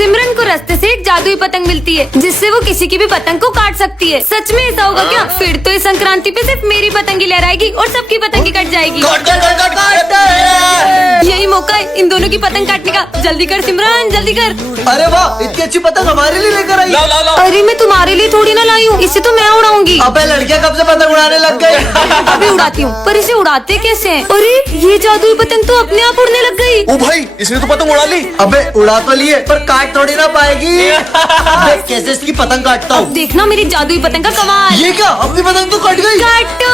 सिमरन को रास्ते से एक जादुई पतंग मिलती है जिससे वो किसी की भी पतंग को काट सकती है। सच में ऐसा होगा क्या? फिर तो इस संक्रांति पे सिर्फ मेरी पतंग ही लहराएगी और सबकी पतंग ही कट जाएगी। यही मौका है इन दोनों की पतंग काटने का। जल्दी कर सिमरन, जल्दी कर। अरे वाह, इतनी अच्छी पतंग हमारे लिए लेकर आई। अरे मैं तुम्हारे लिए थोड़ी ना लाई हूँ, इसे तो मैं उड़ाऊंगी। अबे लड़कियां कब से पतंग उड़ाने लग गई? अभी उड़ाती हूँ, पर इसे उड़ाते कैसे हैं? अरे ये जादुई पतंग तो अपने आप उड़ने लग गई। ओ भाई, इसने तो पतंग उड़ा ली। अबे उड़ा तो लिए पर काट थोड़ी ना पाएगी। देख कैसे इसकी पतंग काटता हूँ। देखना मेरी जादुई पतंग का कमाल। ये क्या, अपनी पतंग तो कट गई। काटो।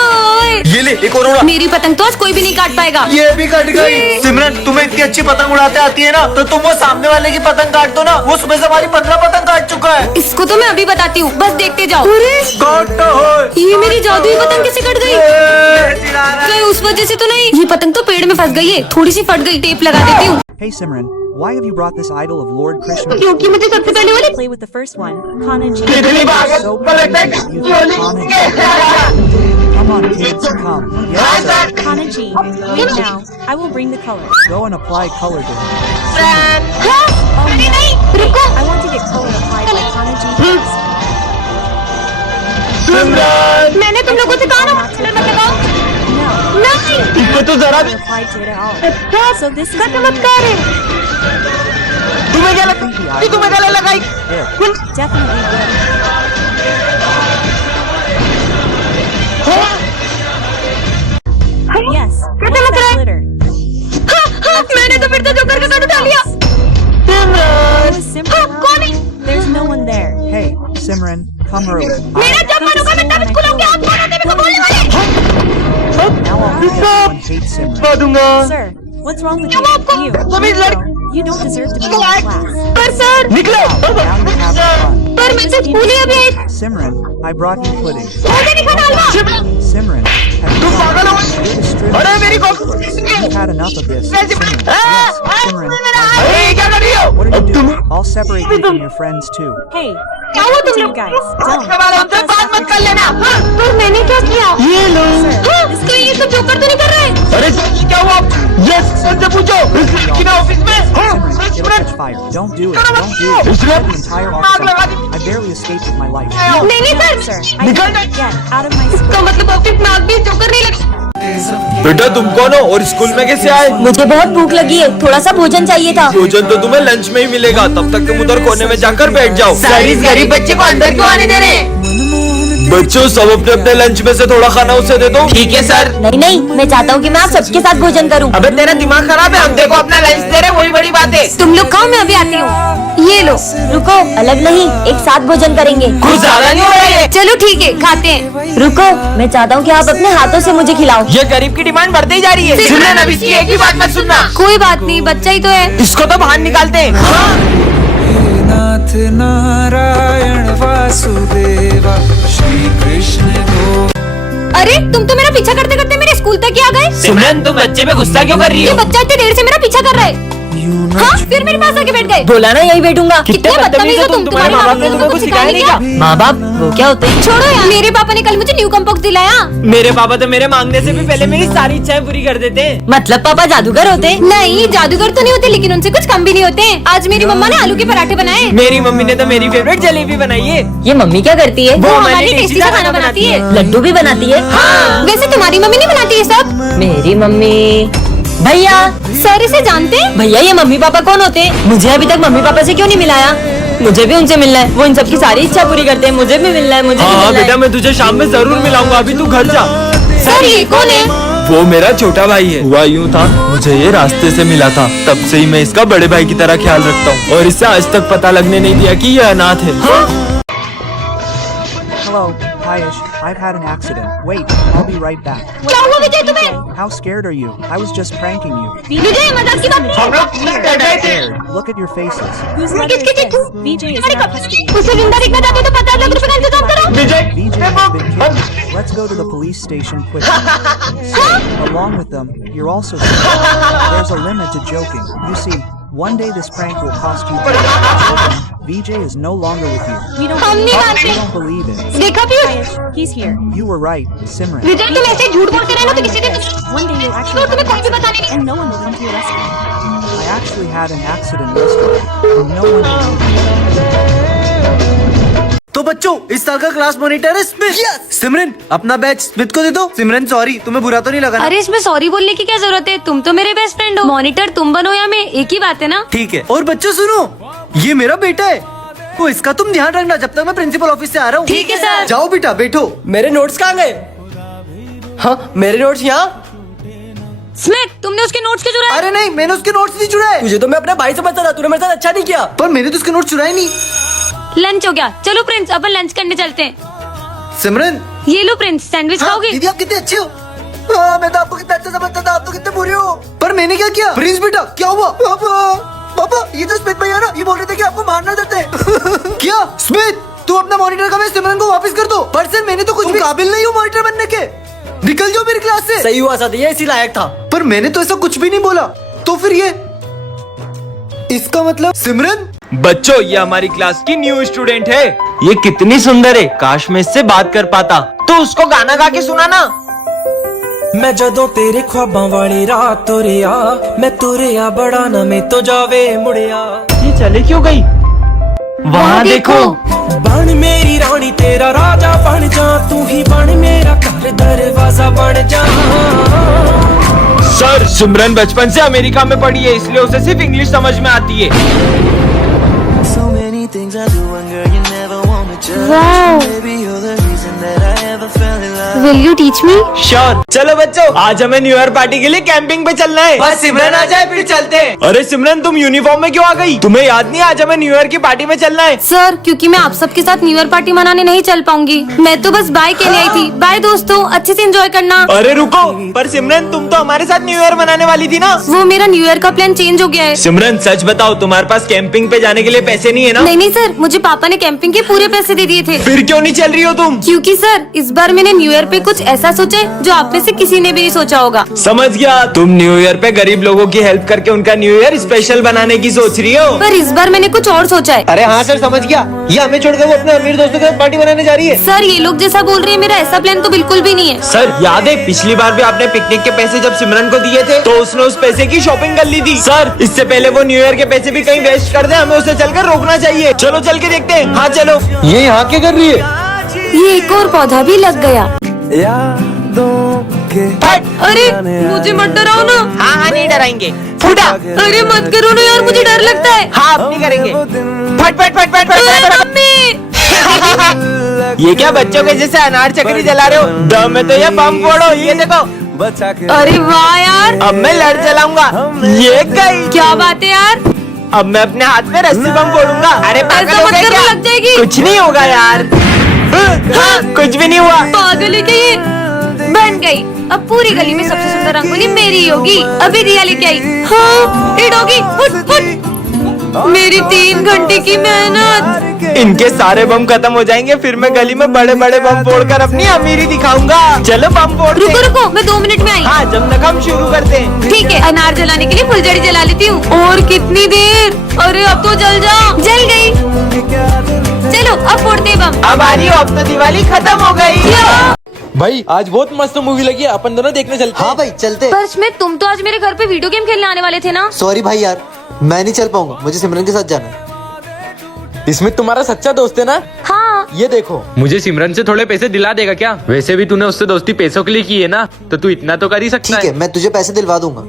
ये ले एक और उड़ा। मेरी पतंग तो आज कोई भी नहीं काट पाएगा। ये भी कट गई। सिमरन, तुम्हें इतनी अच्छी पतंग उड़ाते आती है ना, तो तुम वो सामने वाले की पतंग काट दो ना। वो सुबह से हमारी 15 पतंग काट चुका है। इसको तो मैं अभी बताती हूँ, बस देखते जाओ। ये मेरी जादुई पतंग कैसे कट गई? कहीं उस वजह से तो नहीं? ये पतंग तो पेड़ में फंस गई है, थोड़ी सी फट गई। टेप लगा देती हूँ। Hey Simran, why have you brought this idol of Lord Krishna? क्योंकि मुझे सबसे पहले वाले Play with the first one, Kana G. So pretty, beautiful Kana G. Come on kids, come. Yes sir. Kana G, wait now. I will bring the color. Go and apply color to him. Oh no. रुको। I want to get color applied by Kana G first. मैंने तुम लोगों से कहा ना colour मत लगाओ। No. नहीं। इसमें तो जरा भी Applied to it at all. So this is चमत्कार है। तुम्हें क्या लगा? तुम्हें गले लगाई। definitely will. Yes. What's that glitter? मैंने तो फिर तो जोकर का कट उठा लिया। Oh, Simran. कौन है? There's no one there. Hey Simran, come early. मेरा जब मन होगा मैं तब स्कूल आऊंगी। आप कौन होते हैं मेरे को बोलने वाले? Now I'll make everyone hate Simran. Sir, what's wrong with you? You don't deserve to be in my class. पर sir, Now you're having fun. पर मैं तो स्कूल ही अभी आई। Simran, I brought you pudding. मुझे नहीं खाना हलवा। Simran, have you पागल हो? You're distributing. अरे मेरी को You've had enough of this. Simran, yes, Simran. अरे क्या कर रही हो? What are you doing? I'll separate you from your friends too. Hey, क्या हुआ तुम you लोग? guys, don't. हमसे बात मत कर लेना। पर मैंने क्या किया? ये लो। कहीं ये सब जोकर तो नहीं कर रहे? अरे क्या हुआ? यस, उनसे पूछो। इस लड़की ने ऑफिस में। Simran, it'll catch fire. Don't do it. Don't do it. Simran, The entire office. I barely escaped with my life. नहीं No, sir. sir, I can't get out of my school. तो मतलब office में आग भी joker नहीं लगा। बेटा तुम कौन हो और स्कूल में कैसे आए? मुझे बहुत भूख लगी है, थोड़ा सा भोजन चाहिए था। भोजन तो तुम्हें लंच में ही मिलेगा। तब तक तुम उधर कोने में जाकर बैठ जाओ। सर इस गरीब बच्चे को अंदर क्यों आने दे रहे हैं? बच्चों सब अपने अपने लंच में से थोड़ा खाना उसे दे दो। ठीक है सर। नहीं नहीं, मैं चाहता हूँ कि मैं आप सबके साथ भोजन करूँ। अबे तेरा दिमाग खराब है? हम देखो अपना लंच दे रहे, वही बड़ी बात है। तुम लोग खाओ, मैं अभी आती हूँ। ये लो। रुको, अलग नहीं, एक साथ भोजन करेंगे। कुछ ज्यादा नहीं हो रहा है? चलो ठीक है, खाते हैं। रुको, मैं चाहता हूँ कि आप अपने हाथों से मुझे खिलाओ। ये गरीब की डिमांड बढ़ती ही जा रही है। सिमरन अब इसकी एक ही बात मत सुनना। कोई बात नहीं, बच्चा ही तो है। इसको तो बाहर निकालते हैं। नाथ नारायण वासुदेवा श्री कृष्ण गो। अरे तुम तो मेरा पीछा करते करते मेरे स्कूल तक ही आ गए। सिमरन तुम बच्चे पे गुस्सा क्यों कर रही ये हो? बच्चा इतनी देर से मेरा पीछा कर रहा है। हाँ, फिर मेरे पास आके बैठ गए। बोला ना यही बैठूंगा। कितने बदतमीज हो तुम। तुम्हारे माँ बाप ने तुमको सिखाया नहीं क्या? माँ बाप वो क्या होते हैं? छोड़ो यार, मेरे पापा ने कल मुझे न्यू कम्पोक्स दिलाया। मेरे पापा तो मेरे मांगने से भी पहले मेरी सारी इच्छाएं पूरी कर देते हैं। मतलब पापा जादूगर होते? नहीं, जादूगर तो नहीं होते, लेकिन उनसे कुछ कम भी नहीं होते। आज मेरी मम्मा ने आलू के पराठे बनाए। मेरी मम्मी ने तो मेरी फेवरेट जलेबी बनाई है। ये मम्मी क्या करती है? वो हमारे हमारे टेस्टी सा खाना बनाती है। लड्डू भी बनाती है। हाँ। वैसे तुम्हारी मम्मी नहीं बनाती है सब? मेरी मम्मी। भैया, सर इसे जानते हैं? भैया ये मम्मी पापा कौन होते हैं? मुझे अभी तक मम्मी पापा से क्यों नहीं मिलाया? मुझे भी उनसे मिलना है। वो इन सबकी सारी इच्छा पूरी करते हैं। मुझे भी मिलना है। मुझे भी हाँ मिलना बेटा, है। मैं तुझे शाम में जरूर मिलाऊंगा। अभी तू घर जा। सर ये कौन है? वो मेरा छोटा भाई है। हुआ यूँ था, मुझे ये रास्ते से मिला था। तब से ही मैं इसका बड़े भाई की तरह ख्याल रखता हूँ और इसे आज तक पता लगने नहीं दिया कि ये अनाथ है। Hello, Piyush. I've had an accident. Wait, I'll be right back. क्या हुआ विजय तुम्हें? How scared are you? I was just pranking you. विजय मजाक की बात नहीं। हम लोग डर गए थे। Look at your faces. Whose mother is this? VJ is in our custody. उसे जिंदा देखना चाहते हो तो 50 लाख रुपए का इंतजाम करो। VJ has been killed. Let's go to the police station quickly. So, along with them, you're also sick. There's a limit to joking. You see, one day this prank will cost you death. VJ is no longer with you. We don't हम नहीं You मानते। don't believe it. देखा Piyush? Piyush, he's here. You were right, Simran. विजय तुम ऐसे झूठ बोलते रहना तो किसी दिन One day you'll actually तो तुम्हें have कोई भी an बताने accident, and no one will come to your rescue. I actually had an accident yesterday, and no one बच्चों, इस साल का क्लास मॉनिटर है स्मिथ। सिमरन अपना बैच स्मिथ को दे दो। सिमरन सॉरी, तुम्हें बुरा तो नहीं लगा ना? अरे इसमें सॉरी बोलने की क्या जरूरत है? तुम तो मेरे बेस्ट फ्रेंड हो। मॉनिटर तुम बनो या मैं, एक ही बात है ना। ठीक है। और बच्चों सुनो, ये मेरा बेटा है, तो इसका तुम ध्यान रखना जब तक मैं प्रिंसिपल ऑफिस से आ रहा हूँ। ठीक है सर। जाओ बेटा बैठो। मेरे नोट्स कहाँ गए? हाँ मेरे नोट्स यहाँ। स्मिथ, तुमने उसके नोट्स क्यों चुराए? अरे नहीं, मैंने उसके नोट्स नहीं चुराए। तुझे तो मैं अपने भाई समझता था, तूने मेरे साथ अच्छा नहीं किया। पर मैंने तो उसके नोट्स चुराए नहीं। लंच हो गया, चलो प्रिंस अपन लंच करने चलते हैं। सिमरन, ये लो प्रिंस, सैंडविच हाँ, खाओगे? दीदी आप कितने अच्छे हो। हाँ, मैं तो आपको कितना अच्छा समझता था, आप तो कितने बुरे हो। पर मैंने क्या किया? प्रिंस बेटा क्या हुआ? पापा ये तो स्मिथ भैया ना, ये बोल रहे थे कि आपको मारना देते हैं। क्या स्मिथ, तू अपना मॉनिटर का मैं सिमरन को वापस कर दो। पर सर मैंने तो कुछ भी काबिल नहीं हूँ मॉनिटर बनने के। निकल जाओ मेरी क्लास से। सही हुआ साथी, ये इसी लायक था। पर मैंने तो ऐसा कुछ भी नहीं बोला। तो फिर ये इसका मतलब सिमरन? बच्चों ये हमारी क्लास की न्यू स्टूडेंट है। ये कितनी सुंदर है, काश मैं इससे बात कर पाता। तो उसको गाना गा के सुना ना। मैं जदों तेरे ख्वाबां वाली रात तुरिया, मैं तुरिया बड़ा ना मैं तो जावे मुड़िया। ये चले क्यों गई? वहाँ देखो। बन मेरी रानी तेरा राजा बन जा, तू ही बन मेरा घर दरवाजा बन जा। सर सिमरन बचपन से अमेरिका में पढ़ी है, इसलिए उसे सिर्फ इंग्लिश समझ में आती है। So many things I do and girl you never want me just. Wow. Baby you're the reason that I ever fell in love. Will you teach me? Sure. चलो बच्चों, आज हमें न्यू ईयर पार्टी के लिए camping पे चलना है। बस सिमरन आ जाए फिर चलते हैं। अरे सिमरन तुम यूनिफॉर्म में क्यों आ गई? तुम्हें याद नहीं आज हमें न्यू ईयर की पार्टी में चलना है? सर क्योंकि मैं आप सबके साथ न्यू ईयर पार्टी मनाने नहीं चल पाऊंगी। मैं तो बस बाय के लिए आई थी। बाय दोस्तों, अच्छे से एंजॉय करना। अरे रुको, पर सिमरन तुम तो हमारे साथ न्यू ईयर मनाने वाली थी ना? वो मेरा न्यू ईयर का प्लान चेंज हो गया है। सिमरन सच बताओ, तुम्हारे पास कैंपिंग पे जाने के लिए पैसे नहीं है ना? नहीं सर, मुझे पापा ने कैंपिंग के पूरे पैसे दे दिए थे। फिर क्यों नहीं चल रही हो तुम? क्योंकि सर इस बार मैंने न्यू ईयर पे कुछ ऐसा सोचा है जो आप में से किसी ने भी नहीं सोचा होगा। समझ गया, तुम न्यू ईयर पे गरीब लोगों की हेल्प करके उनका न्यू ईयर स्पेशल बनाने की सोच रही हो। पर इस बार मैंने कुछ और सोचा है। अरे हाँ सर समझ गया, ये हमें छोड़कर वो अपने अमीर दोस्तों के साथ पार्टी बनाने जा रही है। सर ये लोग जैसा बोल रहे हैं, मेरा ऐसा प्लान तो बिल्कुल भी नहीं है। सर याद है पिछली बार भी आपने पिकनिक के पैसे जब सिमरन को दिए थे, तो उसने उस पैसे की शॉपिंग कर ली थी। सर इससे पहले वो न्यू ईयर के पैसे भी कहीं वेस्ट कर दे, हमें उसे चलकर रोकना चाहिए। चलो चल के देखते हैं। हाँ चलो। ये यहाँ क्या कर रही है? ये एक और पौधा भी लग गया। यादों के अरे मुझे मत डराओ ना। हाँ नहीं डराएंगे। फूटा। अरे मत करो ना यार, मुझे डर लगता है। हाँ अब नहीं करेंगे। फट फट फट फट अरे फट। मम्मी। ये क्या बच्चों के जैसे अनार चक्री जला रहे हो? दम में तो ये बम फोड़ो। ये देखो, बचा के अरे वाह यार, अब मैं लड़ चलाऊंगा। ये गई। क्या बात है यार। अब मैं अपने हाथ में रस्सी बम फोड़ूंगा। अरे पागल ऐसा हो मत गए करो, क्या? लग जाएगी। कुछ नहीं होगा यार। हाँ, कुछ भी नहीं हुआ। पागल है क्या ये? बन गई। अब पूरी गली में सबसे सुंदर रंगोली मेरी ही होगी। अभी रिया लेके आई। हाँ हिट होगी। हुट हुट। मेरी 3 घंटे की मेहनत। इनके सारे बम खत्म हो जाएंगे, फिर मैं गली में बड़े बड़े बम फोड़कर अपनी अमीरी दिखाऊंगा। चलो बम फोड़ते रुको हैं। रुको, मैं 2 मिनट में आई। हाँ जब तक हम शुरू करते हैं। ठीक है, अनार जलाने के लिए फुलझड़ी जला लेती हूँ। और कितनी देर? अरे अब तो जल जाओ। जल गई। चलो अब फोड़ते हैं बम। अब आ रही हो, अब तो दिवाली खत्म हो गई। भाई आज बहुत मस्त मूवी लगी है, अपन दोनों देखने चलते हैं। हाँ भाई चलते। पर स्मिथ, तुम तो आज मेरे घर पे वीडियो गेम खेलने आने वाले थे ना? सॉरी भाई यार, मैं नहीं चल पाऊंगा, मुझे सिमरन के साथ जाना है। इसमें तुम्हारा सच्चा दोस्त है ना? हाँ। ये देखो। मुझे सिमरन से थोड़े पैसे दिला देगा क्या? वैसे भी तूने उससे दोस्ती पैसों के लिए की है ना, तो तू इतना तो कर ही सकता ठीक है, मैं तुझे पैसे दिलवा दूंगा।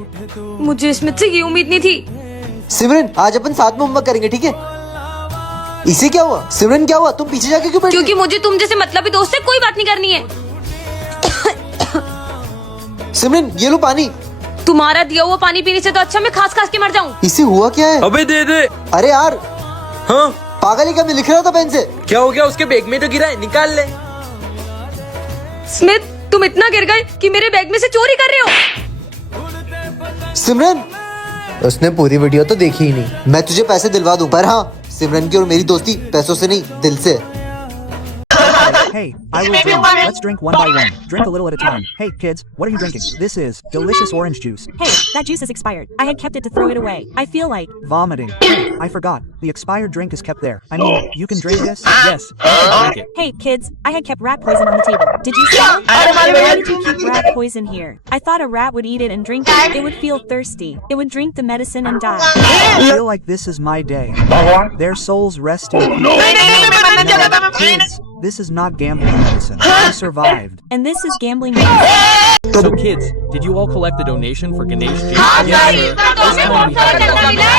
मुझे स्मिथ से ये उम्मीद नहीं थी। सिमरन आज अपन साथ में होमवर्क करेंगे, ठीक है? इसे क्या हुआ? सिमरन क्या हुआ? तुम पीछे जाके क्यों बैठ क्योंकि मुझे तुम जैसे मतलबी दोस्त से कोई बात नहीं करनी है। गई? सिमरन ये लो पानी। तुम्हारा दिया हुआ पानी पीने से तो अच्छा मैं खास खास के मर जाऊं। इसे हुआ क्या है? अबे दे दे। अरे यार हाँ पागल है क्या? मैं लिख रहा था पेन से। क्या हो गया? उसके बैग में तो गिरा है, निकाल ले। स्मिथ तुम इतना गिर गए कि मेरे बैग में से चोरी कर रहे हो। सिमरन उसने पूरी वीडियो तो देखी ही नहीं। मैं तुझे पैसे दिलवा दूं, पर हाँ सिमरन की और मेरी दोस्ती पैसों से नहीं दिल से है। Hey, I will drink. Let's drink one by one. Drink a little at a time. Hey, kids, what are you drinking? This is delicious orange juice. Hey, that juice is expired. I had kept it to throw it away. I feel like... Vomiting. Hey, I forgot. The expired drink is kept there. I mean, you can drink this? Yes, I'll drink it. Hey, kids, I had kept rat poison on the table. Did you see it? Why did you keep rat poison here? I thought a rat would eat it and drink it. It would feel thirsty. It would drink the medicine and die. I feel like this is my day. Their souls rest in peace. No, kids, this is not gambling medicine. I survived. And this is gambling medicine. So kids, did you all collect the donation for Ganesh Ji? Yes, sir. This time we have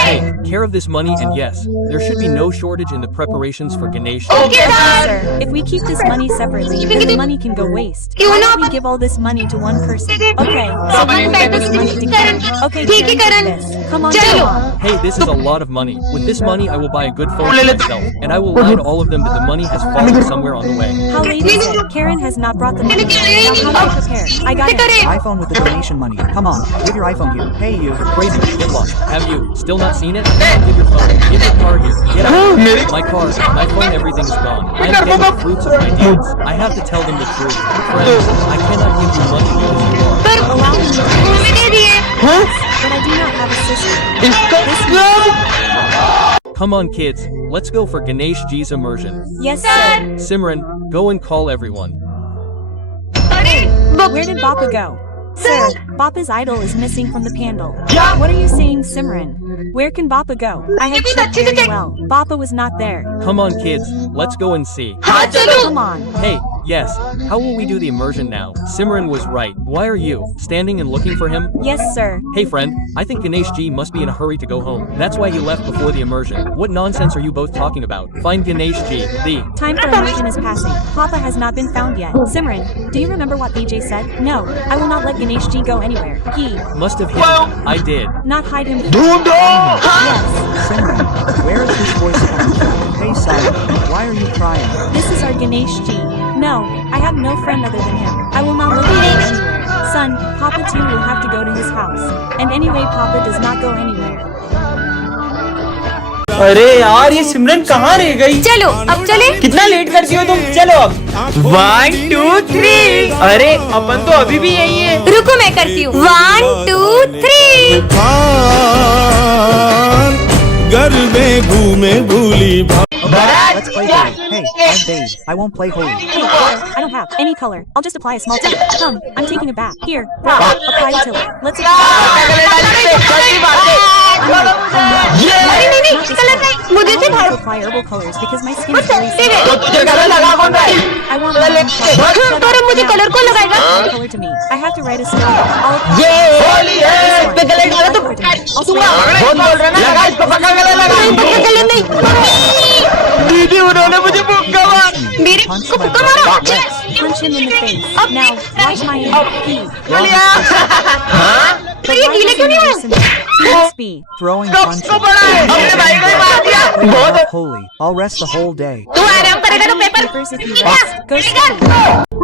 take care of this money, and yes, there should be no shortage in the preparations for Ganesh Ji. Yes, sir. If we keep this money separately, then the money can go waste. Why don't we give all this money to one person? Okay, so we will give this money to Karan. Okay, Karan, take this. Come on, come on. Hey, this is a lot of money. With this money, I will buy a good phone for myself, and I will lie to all of them that the money has fallen somewhere on the way. How late is it? Karen has not brought the money. Now how do I prepare? I got it. iPhone with the donation money. Come on, give your iPhone here. Hey, you. Crazy, get lost. Have you still not seen it? Give your phone. Give your car here. Get out. My car, my phone, everything is gone. I am getting the fruits of my deeds. I have to tell them the truth. Friends, I cannot give you money because you are. Allow me to but I do not have a sister. Come on, kids. Let's go for Ganesh Ji's immersion. Yes, sir. Simran, go and call everyone. Where did Bappa go? Sir, Bappa's idol is missing from the pandal. What are you saying, Simran? Where can Bappa go? I have checked very well. Bappa was not there. Come on, kids. Let's go and see. Come on. Hey, yes. How will we do the immersion now? Simran was right. Why are you standing and looking for him? Yes, sir. Hey, friend. I think Ganesh Ji must be in a hurry to go home. That's why he left before the immersion. What nonsense are you both talking about? Find Ganesh Ji. The time for immersion is passing. Papa has not been found yet. Simran, do you remember what BJ said? No, I will not let Ganesh Ji go anywhere. He must have hidden him. I did. not hide him. Yes. Simran, where is this voice coming from? Hey, son, why are you crying? This is our Ganesh Ji. No, I have no friend other than him. I will not let him go anywhere. Son, Papa too will have to go to his house. And anyway, Papa does not go anywhere. अरे यार ये सिमरन कहाँ रह गई? चलो अब चले। कितना लेट करती हो तुम? चलो अब 1 2 3। अरे अपन तो अभी भी यही है। रुको मैं करती हूँ। 1 2 3। घर में घूमे भूली Let's play Holy. Hey, I'm Dave. I won't play Holy. Hey, I don't have any color. I'll just apply a small tiller. Come, I'm taking a bath. Here, bro, apply the tiller. Let's मुझे से I apply herbal colors because my skin is very sensitive. I want पर मुझे colour कौन लगाएगा? color to me. I have to write a story. I'll colour डाला तो बहुत बोल रहे ना लगा इसको पक्का कलर नहीं दीदी उन्होंने मुझे मुक्का मारा। मेरे को मुक्का मारा। punch him in the face. Now, watch my pee. ये गीले क्यों नहीं हुए? Throwing punches. Love Holy. I'll rest the whole day. तू आराम करेगा तो paper. Papers if you rest. Go study.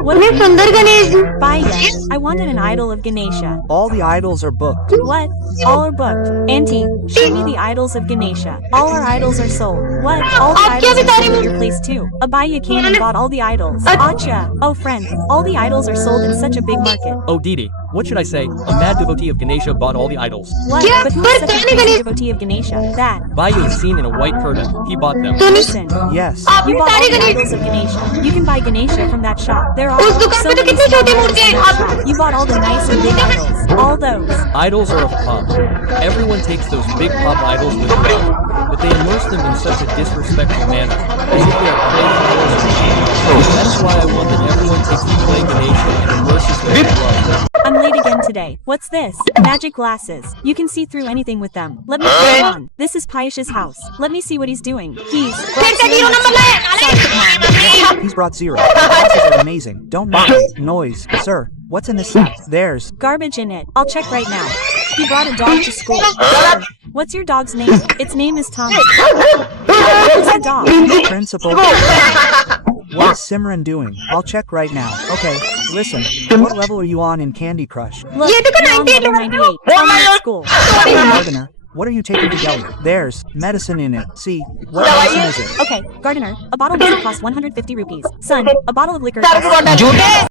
What मैं सुंदर Ganesh. Bye, guys. I wanted an idol of Ganesha. All the idols are booked. What? All are booked. Auntie, show me the idols of Ganesha. All our idols are sold. What? All the idols are sold at your place too. Abaya came and bought all the idols. Acha. Oh, friend. All the idols are sold in such a big market. Oh, Didi, what should I say? A mad devotee of Ganesha bought all the idols. What? But who is such a crazy devotee of Ganesha? That. Bayu is seen in a white curtain. He bought them. Listen. Yes. You bought all the idols of Ganesha. You can buy Ganesha from that shop. There are so many small idols in that shop. You bought all the nice and big idols. All those. Idols are of pop. Everyone takes those big pop idols with love, but they immerse them in such a disrespectful manner, as if they are clay idols or cheese. That's why I want that everyone takes the clay Ganesha and immerses them in love. I'm late again today. What's this? Magic glasses. You can see through anything with them. Let me put it on. This is Piyush's house. Let me see what he's doing. He's brought zero. The glasses are amazing. Don't make noise. Sir, what's in this sack? There's garbage in it. I'll check right now. He brought a dog to school. What's your dog's name? Its name is Tommy. Who's the dog? Principal. What is Simran doing? I'll check right now. Okay, listen. What level are you on in Candy Crush? Look, you're on level 98. Tommy at school. Gardener, What are you taking to Delhi? There's medicine in it. See, what medicine is it? Okay, gardener, a bottle doesn't cost 150 rupees. Son, a bottle of liquor costs झूठे